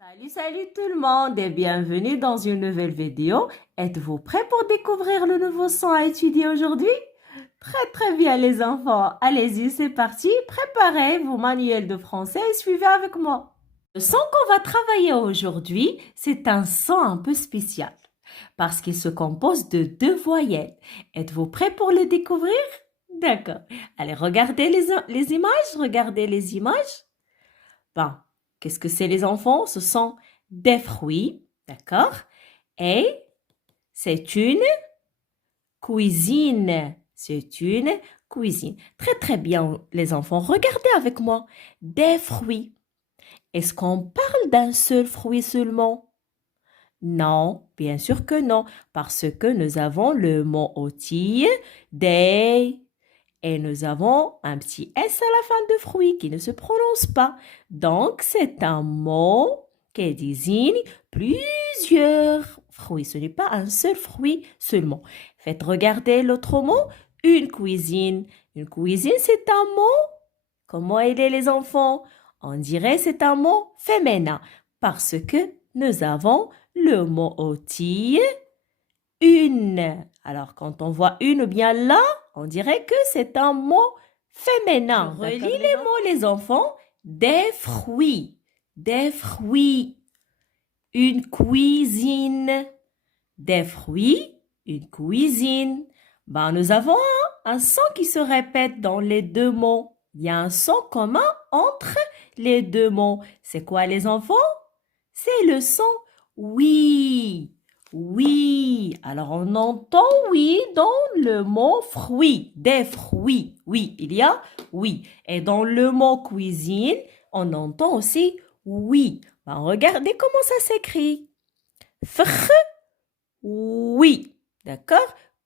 Salut tout le monde et bienvenue dans une nouvelle vidéo. Êtes-vous prêts pour découvrir le nouveau son à étudier aujourd'hui? Très bien les enfants. Allez-y, c'est parti. Préparez vos manuels de français et suivez avec moi. Le son qu'on va travailler aujourd'hui, c'est un son un peu spécial parce qu'il se compose de deux voyelles. Êtes-vous prêts pour le découvrir? D'accord. Allez, regardez les images. Regardez les images. Bon, qu'est-ce que c'est les enfants? Ce sont des fruits, d'accord? Et c'est une cuisine. C'est une cuisine. Très bien les enfants. Regardez avec moi. Des fruits. Est-ce qu'on parle d'un seul fruit seulement? Non, bien sûr que non, parce que nous avons le mot outil des et nous avons un petit S à la fin de fruit qui ne se prononce pas. Donc, c'est un mot qui désigne plusieurs fruits. Ce n'est pas un seul fruit seulement. Faites regarder l'autre mot, une cuisine. Une cuisine, c'est un mot. Comment il est les enfants? On dirait c'est un mot féminin parce que nous avons le mot outil une. Alors, quand on voit une ou bien là, on dirait que c'est un mot féminin. Je relis les mots, les enfants. Des fruits. Des fruits. Une cuisine. Des fruits. Une cuisine. Ben, nous avons un son qui se répète dans les deux mots. Il y a un son commun entre les deux mots. C'est quoi les enfants? C'est le son oui. Oui. Alors on entend oui dans le mot fruit. Des fruits. Oui, il y a oui. Et dans le mot cuisine, on entend aussi oui. Ben, regardez comment ça s'écrit. Fr, oui. D'accord?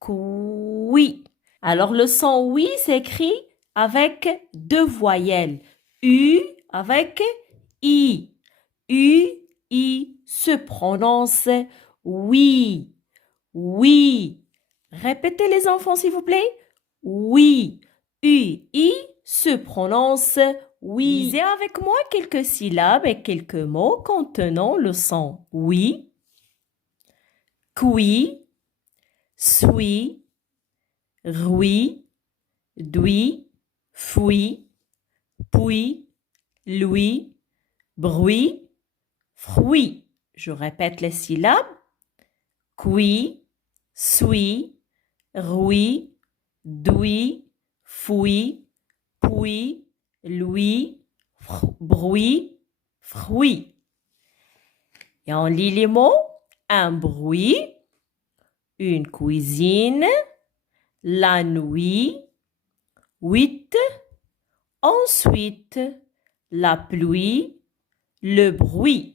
Oui. Alors le son oui s'écrit avec deux voyelles. U avec I. U, I se prononce oui. Oui. Répétez les enfants s'il vous plaît. Oui. U, I se prononce oui. Lisez avec moi quelques syllabes et quelques mots contenant le son oui, qui, suis, rui, dui, fui, puis, lui, bruit, fruit. Je répète les syllabes. Qui, suis, rui, dui, fui, puis, lui, bruit, fruit. Et on lit les mots. Un bruit, une cuisine, la nuit, 8, ensuite, la pluie, le bruit.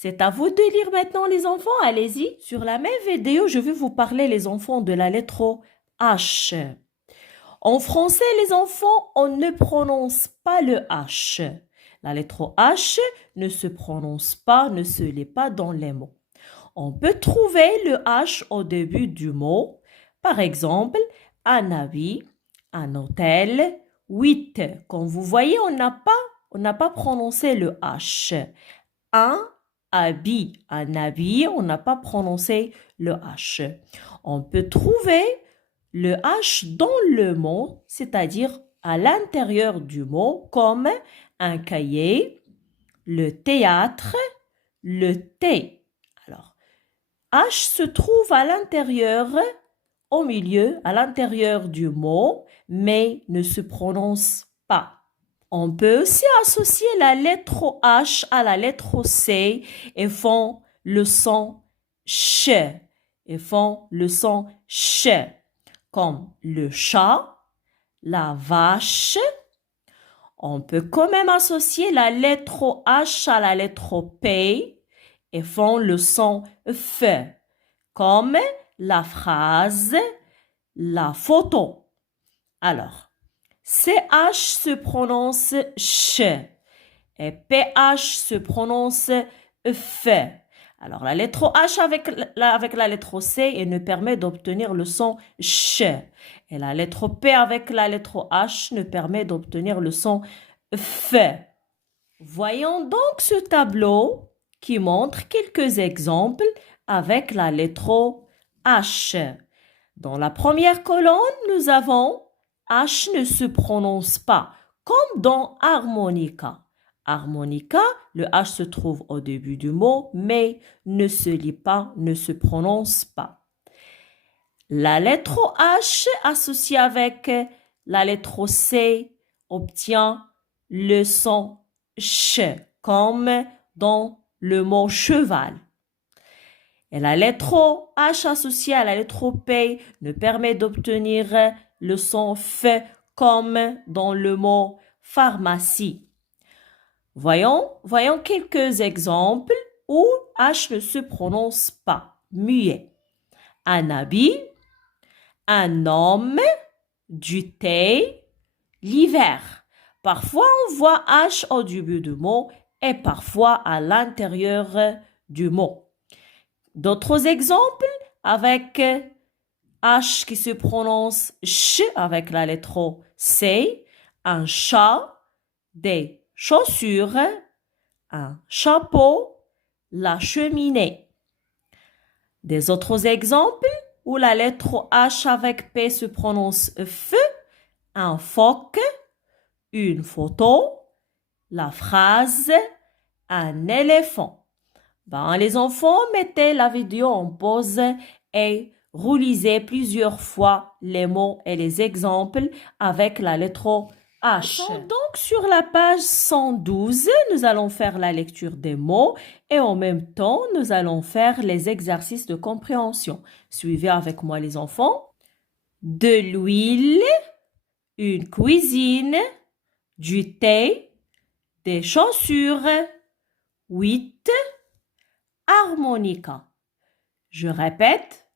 C'est à vous de lire maintenant les enfants, allez-y. Sur la même vidéo, je vais vous parler les enfants de la lettre H. En français, les enfants, on ne prononce pas le H. La lettre H ne se prononce pas, ne se lit pas dans les mots. On peut trouver le H au début du mot. Par exemple, un habit, un hôtel, 8. Comme vous voyez, on n'a pas prononcé le H. Un habit, on n'a pas prononcé le H. On peut trouver le H dans le mot, c'est-à-dire à l'intérieur du mot, comme un cahier, le théâtre, le thé. Alors, H se trouve à l'intérieur, au milieu, à l'intérieur du mot, mais ne se prononce pas. On peut aussi associer la lettre H à la lettre C et font le son ch. Et font le son ch. Comme le chat, la vache. On peut quand même associer la lettre H à la lettre P et font le son F, comme la phrase, la photo. Alors, CH se prononce ch et PH se prononce F. Alors, la lettre H avec la lettre C et nous permet d'obtenir le son ch. Et la lettre P avec la lettre H nous permet d'obtenir le son F. Voyons donc ce tableau. qui montre quelques exemples avec la lettre H. Dans la première colonne, nous avons H ne se prononce pas, comme dans harmonica. Harmonica, le H se trouve au début du mot, mais ne se lit pas, ne se prononce pas. La lettre H associée avec la lettre C obtient le son ch, comme dans le mot cheval. Et la lettre H associée à la lettre P nous permet d'obtenir le son F comme dans le mot pharmacie. Voyons quelques exemples où H ne se prononce pas. Muet. Un habit, un homme, du thé, l'hiver. Parfois, on voit H au début du mot et parfois à l'intérieur du mot. D'autres exemples avec H qui se prononce ch avec la lettre C, un chat, des chaussures, un chapeau, la cheminée. Des autres exemples où la lettre H avec P se prononce F, un phoque, une photo, la phrase, un éléphant. Les enfants, mettez la vidéo en pause et relisez plusieurs fois les mots et les exemples avec la lettre H. Donc, sur la page 112, nous allons faire la lecture des mots et en même temps, nous allons faire les exercices de compréhension. Suivez avec moi les enfants. De l'huile, une cuisine, du thé, des chaussures, 8, harmonica. Je répète,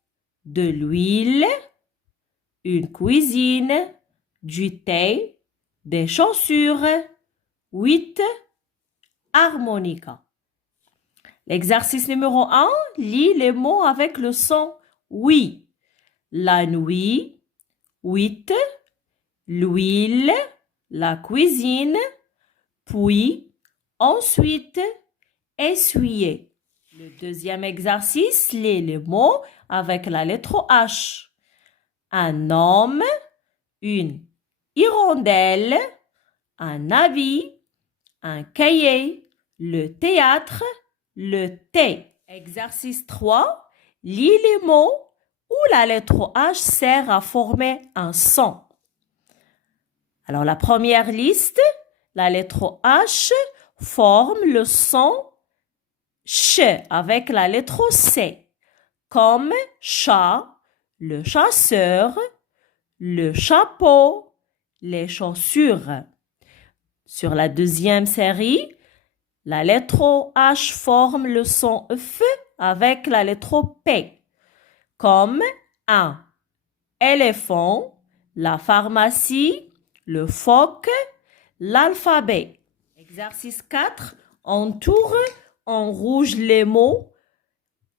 de l'huile, une cuisine, du thé, des chaussures, 8, harmonica. L'exercice numéro 1, lis les mots avec le son oui. La nuit, 8, l'huile, la cuisine, puis, ensuite, essuyer. Le deuxième exercice, lis les mots avec la lettre H. Un homme, une hirondelle, un habit, un cahier, le théâtre, le thé. Exercice 3, lis les mots où la lettre H sert à former un son. Alors, la première liste, la lettre H forme le son ch avec la lettre C, comme chat, le chasseur, le chapeau, les chaussures. Sur la deuxième série, la lettre H forme le son F avec la lettre P, comme un éléphant, la pharmacie, le phoque, l'alphabet. Exercice 4, entoure en rouge les mots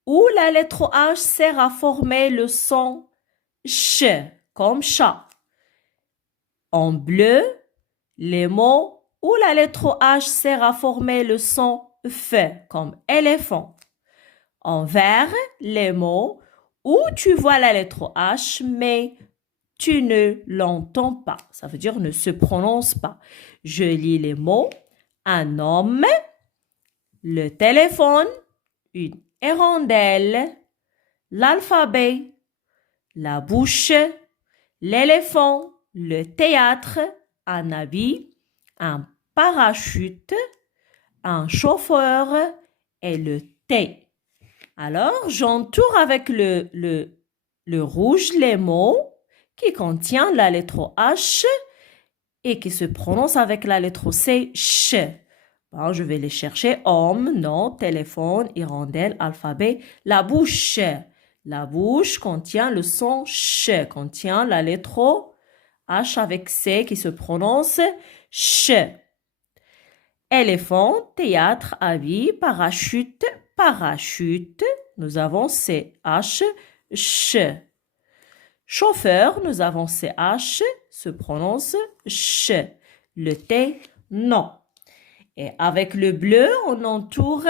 où la lettre H sert à former le son ch, comme chat. En bleu, les mots où la lettre H sert à former le son F, comme éléphant. En vert, les mots où tu vois la lettre H, mais tu ne l'entends pas. Ça veut dire ne se prononce pas. Je lis les mots. Un homme, le téléphone, une hirondelle, l'alphabet, la bouche, l'éléphant, le théâtre, un habit, un parachute, un chauffeur et le thé. Alors, j'entoure avec le rouge les mots qui contiennent la lettre H et qui se prononcent avec la lettre C, ch. Je vais les chercher. Homme, nom, téléphone, hirondelle, alphabet, la bouche. La bouche contient le son ch, contient la lettre H avec C qui se prononce ch. Éléphant, théâtre, habit, parachute, parachute. Nous avons CH, ch. Chauffeur, nous avons CH, se prononce ch. Le thé, non. Et avec le bleu, on entoure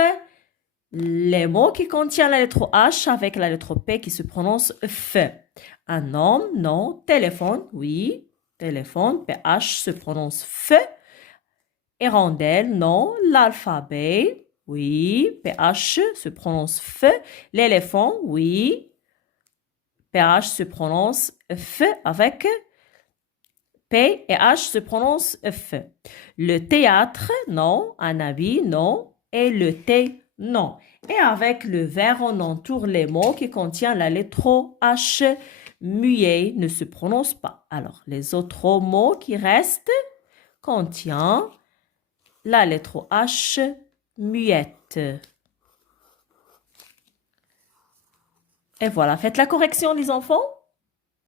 les mots qui contiennent la lettre H avec la lettre P qui se prononce F. Un homme, non. Téléphone, oui. Téléphone, PH se prononce F. Hirondelle, non. L'alphabet, oui. PH se prononce F. L'éléphant, oui. PH se prononce F avec P et H se prononce F. Le théâtre, non. Un habit, non. Et le thé, non. Et avec le verbe, on entoure les mots qui contiennent la lettre H muet, ne se prononcent pas. Alors, les autres mots qui restent contiennent la lettre H muette. Et voilà, faites la correction les enfants.